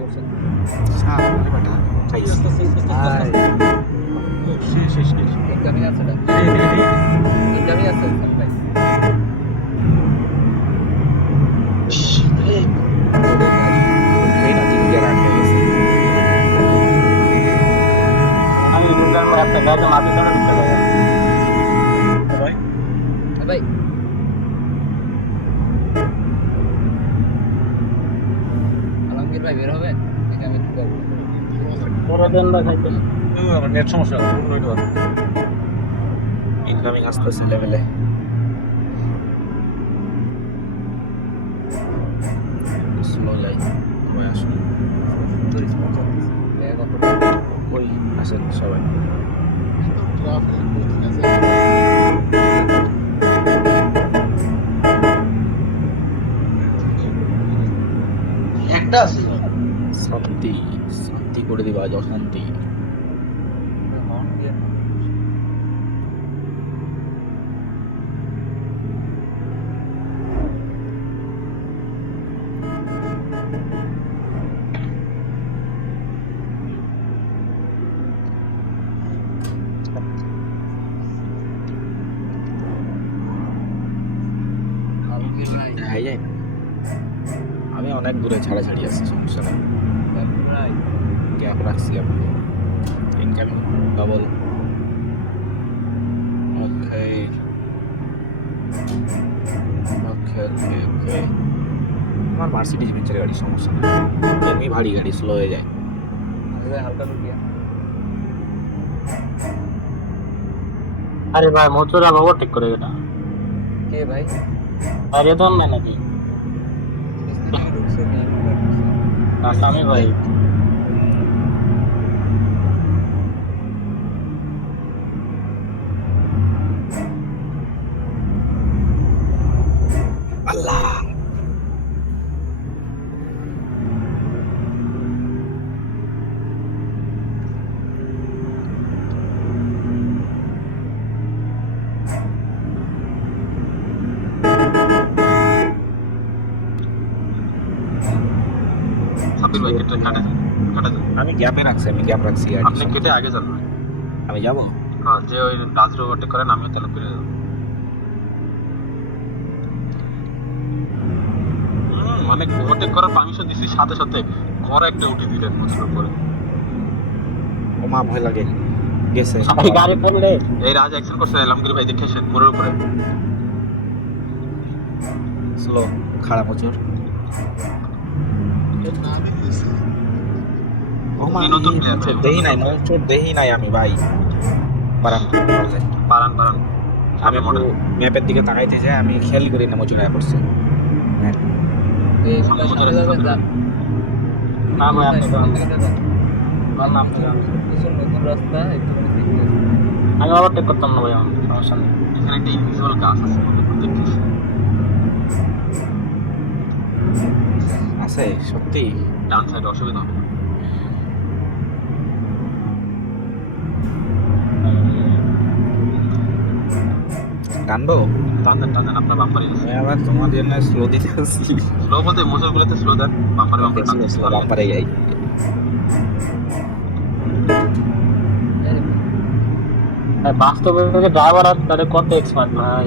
করছেন ভাই বের হবে নাকি আমি ঢুকাবো বড় দেন না খাইতে নেট সমস্যা ইনকামিং আসতেছে লেভেলে স্লো যাই সময় আসুন কই আসেন সবাই। একটা আছে। শান্তি শান্তি করে দিবা আজ অশান্তি হ্যাঁ আমি অনেক দূরে ছাড়া ছাড়াছাড়ি আছি সমস্যা নেই আলমগীর ভাই গ্যাপ রাখছি আমি ইনকামিং ডাবল ওকে ওকে ওকে ওকে আমার মার্সিডিজ বেঞ্চের গাড়ি সমস্যা। নেই এমনি ভারী গাড়ি স্লো হয়ে যায়। ভাই হালকা লুকিয়া আরে ভাই মোচরা ওভারটেক করে গেটা কে ভাই? আরে দম না নাকি না আসামি ভাই। ভাই কেটে যান কাটে যান আমি গ্যাপে রাখছি আমি গ্যাপ রাখছি আর আপনি কেটে আগে যান। আমি যাব? হ্যাঁ যে ওই রাজরে ওভারটেক করেন আমিও তাহলে ফিরে যাব। মানে ওভারটেক করার পারমিশন দিছি সাথে সাথে ঘর একটা উঠে দিলেন মোচের উপরে। ও মা ভয় লাগে। গেছে। এই গাড়ি পড়লে এই রাজ অ্যাকশন করছে আলমগীর ভাই দেখে সে মোড়ের উপরে। স্লো খারাপ বছর ও মা এই নতুন player ভাই। দেহি নাই মোচর দেহি নাই আমি ভাই পারাম পারান পারান আমি মডেল ম্যাপের দিকে তাকাইতে যাই আমি খেয়াল করি না মোচর আয়া পড়ছে হ্যাঁ না ভাই আমি ওভারটেক করতাম না ভাই আমার সমস্যা নেই এখানে একটা ইনভিজিবল গাছ আছে দেখতেছি আছে সত্যি। ডান সাইডে অসুবিধা হবে টানবো? টান দেন টান দেন আপনার বাম্পারই আছে আবার তোমার জন্য স্লো দিতে স্লো বলতে মোচর গুলোতে স্লো দেন বাম্পারে বাম্পারে বাম্পারে যাই। বাস্তবে ড্রাইভার আর তাদের কত এক্সপার্ট ভাই?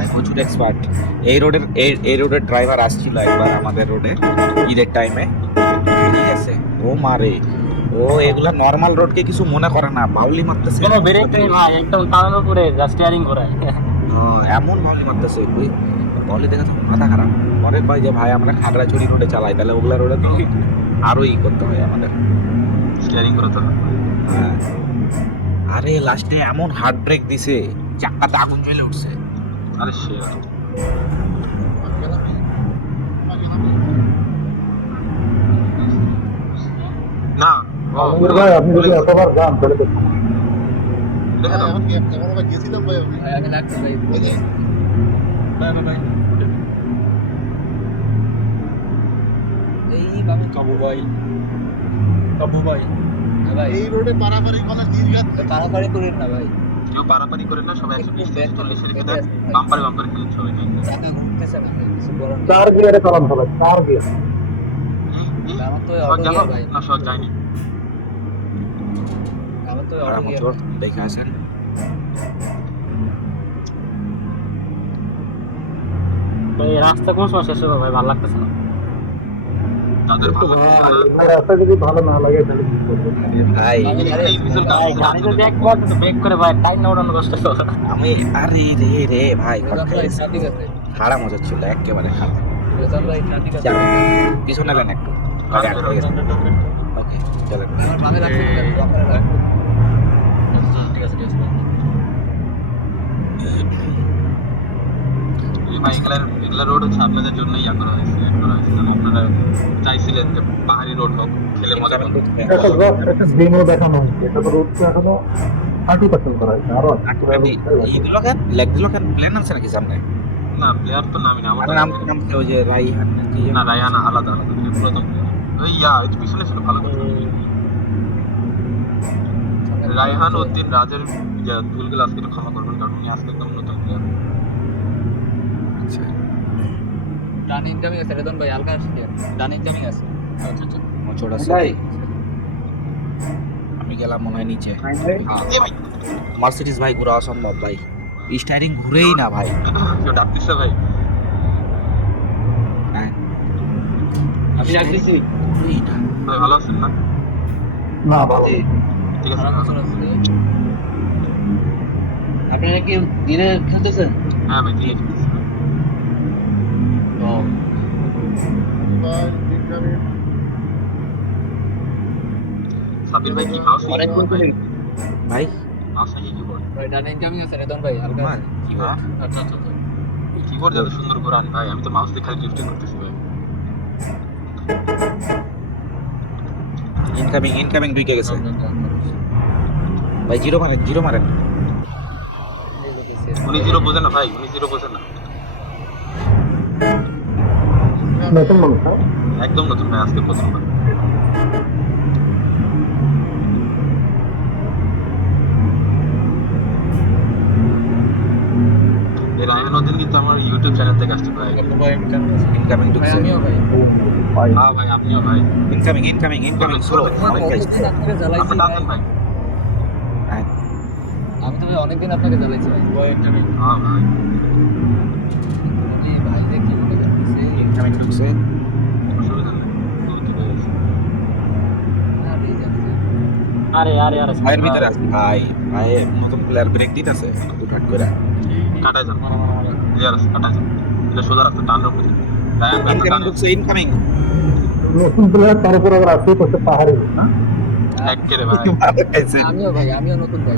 ভাই প্রচুর এক্সপার্ট এই রোডের এই এই রোডের ড্রাইভার আসছিল একবার আমাদের রোডে ঈদের টাইমে ঠিক আছে। ও মারে ও এগুলা নর্মাল রোডকে কিছু মনে করে না বাউলি মারতেছে। কোনো ব্রেক নেই ভাই একদম টানার উপরে যা স্টিয়ারিং করায় হ্যাঁ, এমন বাউলি মারতেছে। ওই বলে দেখে তো মাথা খারাপ। মনে কয় যে ভাই আমরা খাগড়াছড়ি রোডে চালাই তাহলে ওগুলা রোডে তো আরও ই করতে হয় আমাদের। স্টিয়ারিং করে তো। হ্যাঁ। আরে লাস্টে এমন হার্ড ব্রেক দিছে চাকাতে আগুন জ্বলে উঠছে। আরে সে না ভাই আপনি যদি এতবার যান তাহলে দাও। ভাই আমি লাগছে ভাই এই বাবু। কাবু ভাই। কাবু ভাই। ভাই। এই রোডে পারাপারি করার নির্ঘাত তাড়াতাড়ি করেন না ভাই। পারাপারি করে না সবাই একশো বিশ থেকে চল্লিশে ব্যাক- দেন বাম্পারে বাম্পারে খেলেন সবাই। চার গিয়ারে চালান চার গিয়ার না যায়নি দেখে আসেন। রাস্তা কোন সময় শেষ হবে ভাই ভালো লাগতেছে না। তাদের ভালো রাস্তা যদি ভালো না লাগে তাহলে ভাই। ব্রেক করে ভাই টাইম না ওঠানো কষ্ট। আমি আরে রে রে ভাই খাড়া মজা ছিল একেবারে খাড়া পিছনে নেন একটু? ওকে চলেন। ঠিক আছে ঠিক আছে। এগুলা রোড হচ্ছে আপনাদের জন্য ইয়া করা হয়েছে add করা হয়েছে। কারণ আপনারা চাইছিলেন যে পাহাড়ি রোড হোক খেলে মজা পাবেন। দেখানো হয়েছে। এটা তো রোড এখনও থার্টি পার্সেন্ট করা হয়েছে আরও এইগুলো কেন লেগ কেন প্লেন আছে নাকি সামনে? না প্লেয়ার তো নামি না আমাদের নাম নাম ওই যে রাইহান না আলাদা ওই ইয়া একটু পিছনে ছিল ভালো কথা রায়হান উদ্দিন রাজের ভুলগুলো আজকে ক্ষমা করবেন কারণ উনি আজকে একদম নতুন প্লেয়ার আচ্ছা। ডান ইনকামিং আছে রেজন ভাই হালকা আসছে ডান ইনকামিং আছে। আচ্ছা আচ্ছা। মোচড় আছে। আমি গেলাম মনে হয় নিচে। মার্সিডিস ভাই। ঘোরা অসম্ভব ভাই। ঘুরেই না ভাই। কেউ ভাই। হ্যাঁ। আমি ভালো আছেন না? না ঠিক আছে। আছে। আপনারা কি দিনে খেলতেছেন? হ্যাঁ ভাই দিয়ে সাবির ভাই কি মাউস অনেক ভাই করে ভাই? মাউস নাকি ভাই ডান ইনকামিং আছে রেজন ভাই হালকা কি ভাই আচ্ছা আচ্ছা আচ্ছা। কিবোর্ড যত সুন্দর করে আনি ভাই আমি তো মাউস দিয়ে খালি লিফটিং করতেছি ভাই। ইনকামিং ইনকামিং ঢুকে গেছে। ভাই জিরো মারেন জিরো মারেন। উনি জিরো বোঝেন না ভাই উনি জিরো বোঝেন না। নতুন মানুষ একদম নতুন ভাই আজকে এই রায়হান কিন্তু আমার ইউটিউব চ্যানেল থেকে আসছে ভাই। ইনকামিং ঢুকছে। ভাই। হ্যাঁ ভাই আপনিও ভাই। ইনকামিং ইনকামিং ইনকামিং স্লো আপনি ভাই। ডাকেন ভাই। আমি তো ভাই অনেকদিন আপনাকে জ্বালাইছি ভাই। হ্যাঁ ভাই আমি ভাই যে কি মনে করতেছি গেছে। আরে। আরে আরে আরে ভাইয়ের ভিতরে আছে। ভাই ভাই নতুন প্লেয়ার ব্রেক দিতে আছে উঠাট করে। কাটায় যান আছে কাটায় যান এটা সোজা রাখতে টান রাখতে ইনকামিং ঢুকছে ইনকামিং নতুন প্লেয়ার তার উপর আবার আসতে করতে পাহাড়ি না? এক কেড়ে ভাই আমিও ভাই আমিও নতুন ভাই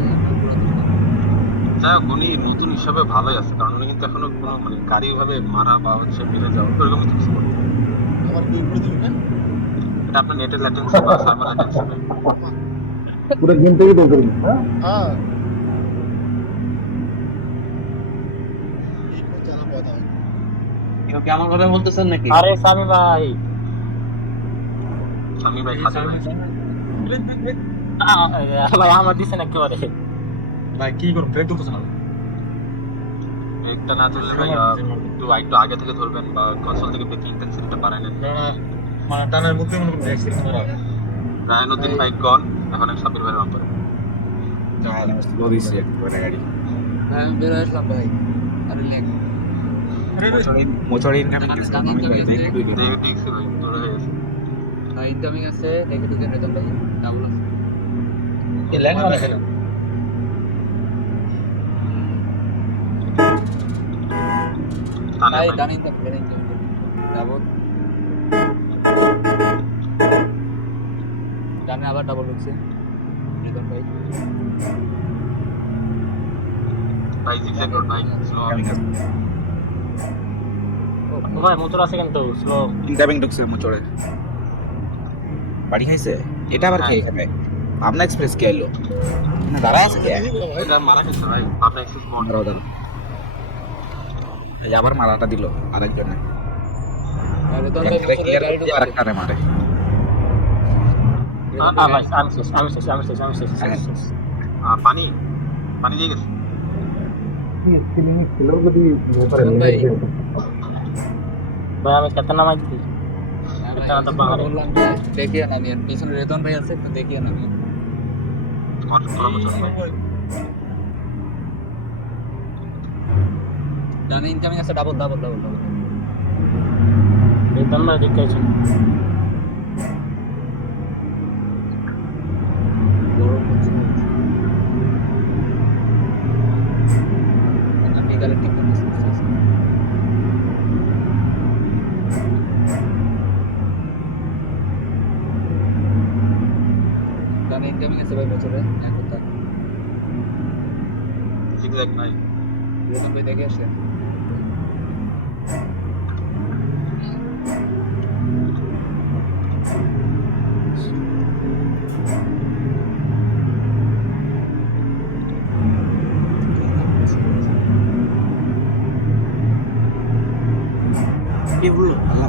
যাই হোক উনি নতুন হিসাবে ভালোই আছে কারণ উনি কিন্তু এখনও কোনো মানে গাড়ি ভাবে মারা বা হচ্ছে মেরে যাওয়া ওরকম কিছু করে না। আমার কি উপরে দিবেন এটা আপনার নেটের ল্যাটেন্সি বা সার্ভার ল্যাটেন্সি পুরো গেম থেকে বের করবেন হ্যাঁ। তো কেউ কি আমার কথা বলতেছেন নাকি? আরে সামি ভাই। স্বামী ভাই খাতে ভাই আমার দিছে না একেবারে। ভাই কি করব ব্রেক তো না একটা না চললে ভাই একটু একটু আগে থেকে ধরবেন বা কনসোল থেকে ব্রেকিং ইন্টেন্সিটিটা বাড়ায় নেন মানে টানার মধ্যে মনে করুন অ্যাক্সিডেন্ট করা রায়নুদ্দিন ভাই গন এখন এক সাবির ভাই স্লো দিছে গাড়ি। হ্যাঁ বের আসলাম ভাই। আরে লেগ ইনকামিং হয়ে আছে দেখে ঢুকে ভাই ডাবল আছে। ভাই ভাই ডান আবার ডাবল ঢুকছে রেজন ভাই। ভাই জিগজ্যাগ রোড ভাই স্লো ইনকামিং আছে ও ভাই মোটর আছে কিন্তু স্লো ইনকামিং ঢুকছে মোচড়ে। বাড়ি খাইছে? এটা আবার কে এখানে? পাবনা এক্সপ্রেস কে এলো? দাঁড়া আছে কে? এটা মারা ভাই দাঁড়াও এই আবার মারাটা দিল আরেকজনে আর রেজন ভাই একটা ক্লিয়ার গাড়ি ঢুকে আরেকটারে মারে আ- আ, ভাই আমি শেষ আমি শেষ আমি শেষ আমি শেষ আমি শেষ পানি পানি দিয়ে গেছে ছিল যদি ভাই। ভাই আমি খেতে নামাই দিই এটা তো পাহাড়ে। বললাম যে দেখিয়ে নামি পিছনে রেতন ভাই আছে একটু দেখিয়ে নামি কর্মচারী ডানে ইনকামিং আছে ডাবল ডাবল ডাবল ডাবল বেতন বিকালের টিপ ডানে ইনকামিং আছে ভাই এখন তাক জিগজ্যাগ নাই। রেতন ভাই দেখে আসে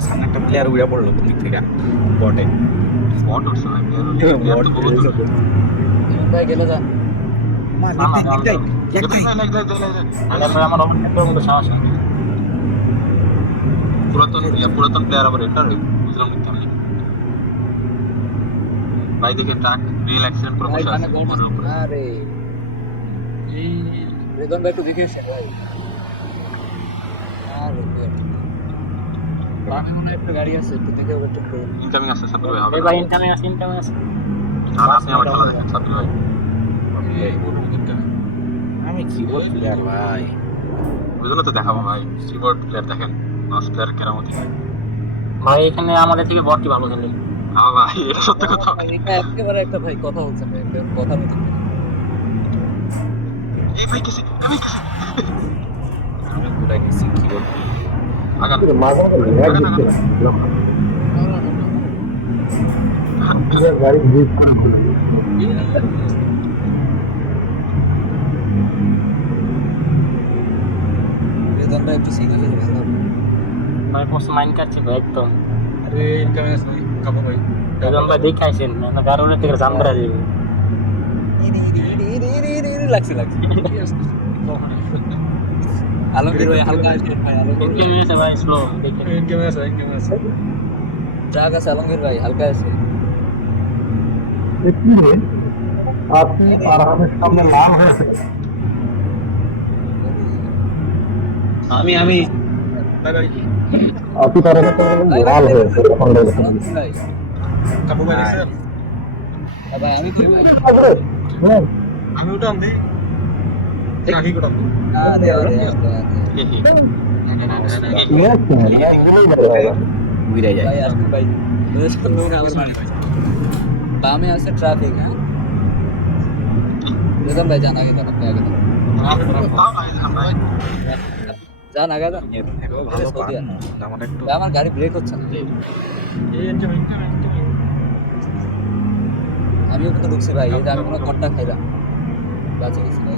আমার সামনে একটা প্লেয়ার উড়ে পড়ল কোন দিক থেকে বটে প্লেয়ার বহুত ভাই গেলে পুরাতন পুরাতন প্লেয়ার আবার এটা বুঝলাম ভাই দিকে ট্রাক রিয়েল অ্যাক্সিডেন্ট করে বসে আছে আরে এই রেতন ভাই একটু দেখে ভাই আর বামে মনে হয় একটা গাড়ি আছে একটু দেখে করুন ইনকামিং আছে ভাই হবে ভাই ইনকামিং আছে ইনকামিং আছে। আর আপনি আমার খেলা দেখেন সাথে ভাই। আমি কিবোর্ড প্লেয়ার ভাই। বুঝলে তো দেখাবো ভাই। কিবোর্ড প্লেয়ার দেখেন মাস প্লেয়ার কেরামতি। ভাই এখানে আমাদের থেকে বটটি ভালো খেলে? হ্যাঁ ভাই এটা সত্য কথা এটা একেবারে একটা ভাই কথা বলছেন ভাই একটা কথা মতো এই ভাই কিসে? আমি কিসে? আমি ঘুরে গেছি কিবোর্ড ভাই একটু সিরিয়াস হয়ে গেছে ভাই পোস্ট মাইন্ড কাটছে ভাই একদম আরে ইনকামিং আছে ভাই কাপড় ভাই বেতন ভাই দেখাইছেন না কারণে থেকে জাম করা যাবে ইরি ইরি ইরি ইরি ইরি ইরি ইরি লাগছে লাগছে আলমগীর ভাই হালকা আসছে ভাই আলমগীর ইনকামিং আছে ভাই স্লো দেখেন ইনকামিং আছে ইনকামিং আছে ট্রাক আছে আলমগীর ভাই হালকা আছে আপনি আরহামের সামনে লাল হয়েছে আমি আমি ভাই ভাই আপনি আরহামের সামনে লাল হয়েছে তখন বলেছেন। আলমগীর ভাই কাপড় ভাই দেখছেন হ্যাঁ ভাই আমি কই ভাই হ্যাঁ, আমি উঠান দিই রাখি কোটাম দিই আরে আরে আরে, আরে। হে হে yes, একদমই ভালো হবে। উড়ে যায় ভাই আসুন ভাই দৌড়ে আবার মারে ভাই বামে আছে ট্রাফিক হ্যাঁ রেতন ভাই যান আগে যান আপনি আগে যান তাও নাই ভাই যান আগে যান ভালো সৌদি পান আমার একটু ভাই, আমার গাড়ি ব্রেক হচ্ছে না এই ইনকামিং ইনকামিং ইনকামিং আমিও কিন্তু ঢুকছি ভাই এই যে আমি কোনো কট্টা খাইলাম বাঁচে গেছি ভাই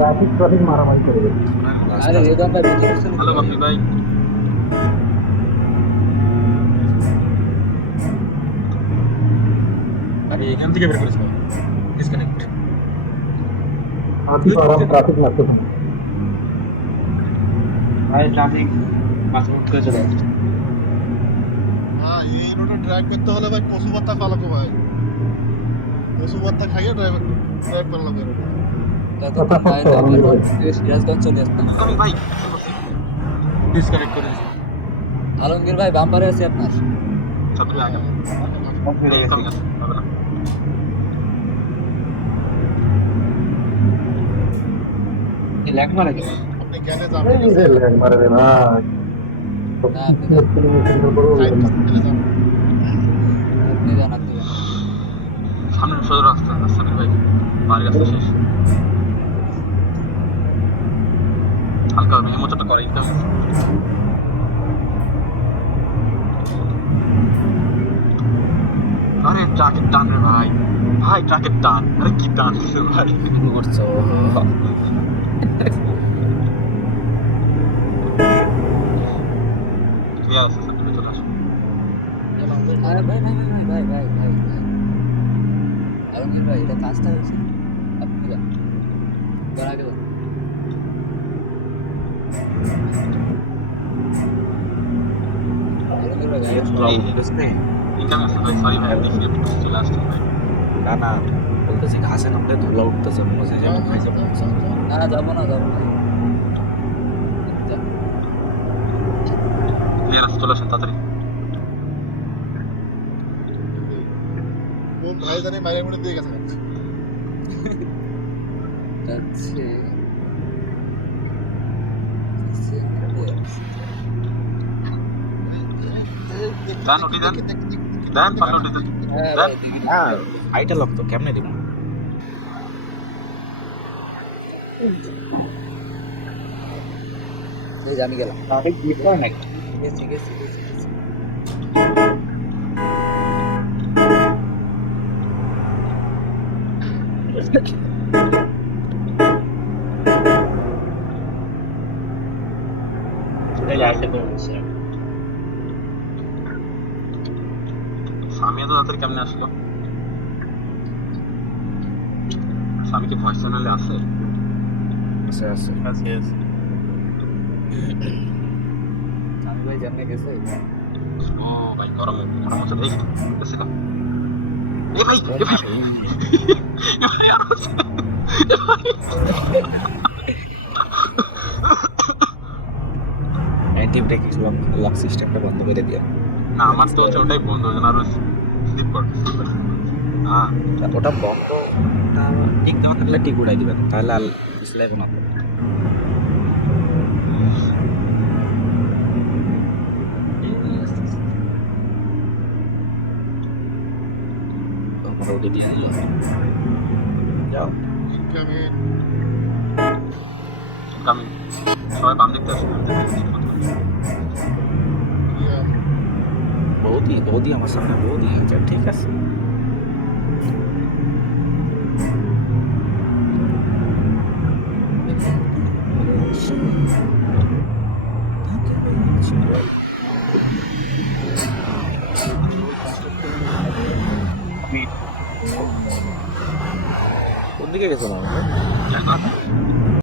ট্রাফিক ট্রাফিক মারামারি করে আরে রেতন ভাই বুঝতে পারছেন ভাই। আমি এখান থেকে বের করেছি ভাই। ডিসকানেক্ট আপনি আরহাম ট্রাফিক মারতেছেন ভাই ট্রাফিক মাঝে মধ্যে চলে হ্যাঁ এই রোডে ড্রাইভ করতে হলে ভাই পশু খাওয়া লাগবে ভাই। পশু ভাত্তা খাইয়ে ড্রাইভ ড্রাইভ করা লাগবে রেতন ভাই আলমগীর ভাই। বাম্পারে আছে আপনার। ল্যাগ মারা আপনি ল্যাগ মারে না, সামনে সোজা রাস্তা সাবির ভাই বাড়ি রাস্তা শেষ। হালকা ট্রাকের টান রে ভাই। ভাই ট্রাকের টান। ভাই। ভাই ভাই ভাই ভাই ভাই এটা কাজটা হয়েছে। এখানে ভাই সরি ভাই ফিরে চলে আসছেন ভাই না না বলতেছি ঘাসে নামলে ধুলা উঠতেছে মনে হচ্ছে। না যাব না যাব না। আছে চলে আসেন তাড়াতাড়ি। কোন ভাই জানি মাইরে মুড়ে দিয়ে গেছে। দেন ওটি দেন দেন পারলে ওটি দেন হ্যাঁ দেন। ভাই, দেখি। হ্যাঁ আইটা লোক তো কেমনে দিব এই যে আমি গেলাম ট্রাফিক জিপ হয় নাকি গেছি গেছি গেছি গেছি। তাড়াতাড়ি কেমনে আসলো? স্বামী কি ভয়েস চ্যানেলে আছে? আছে আছে। আমি ভাই জানিয়ে গেছে? ও ভাই গরম গরম হচ্ছে এই গেছিলাম এ ভাই এ ভাই। এ ভাই আছে। এ ভাই। অ্যান্টি ব্রেক লক সিস্টেমটা বন্ধ করে দিও না আমার তো হচ্ছে ওটাই বন্ধ হয়ে আর স্লিপ করতেছে হ্যাঁ ওটা বন্ধ ওটা টিক দেওয়া থাকলে টিক উড়াই দিবেন তাহলে আর পিছলাইব না তো। দিয়ে দিল যাও আমি সবাই বাম দেখতে আসবে মোদি মোদি আমার সামনে মোদি এটা ঠিক আছে কোন দিকে গেছো না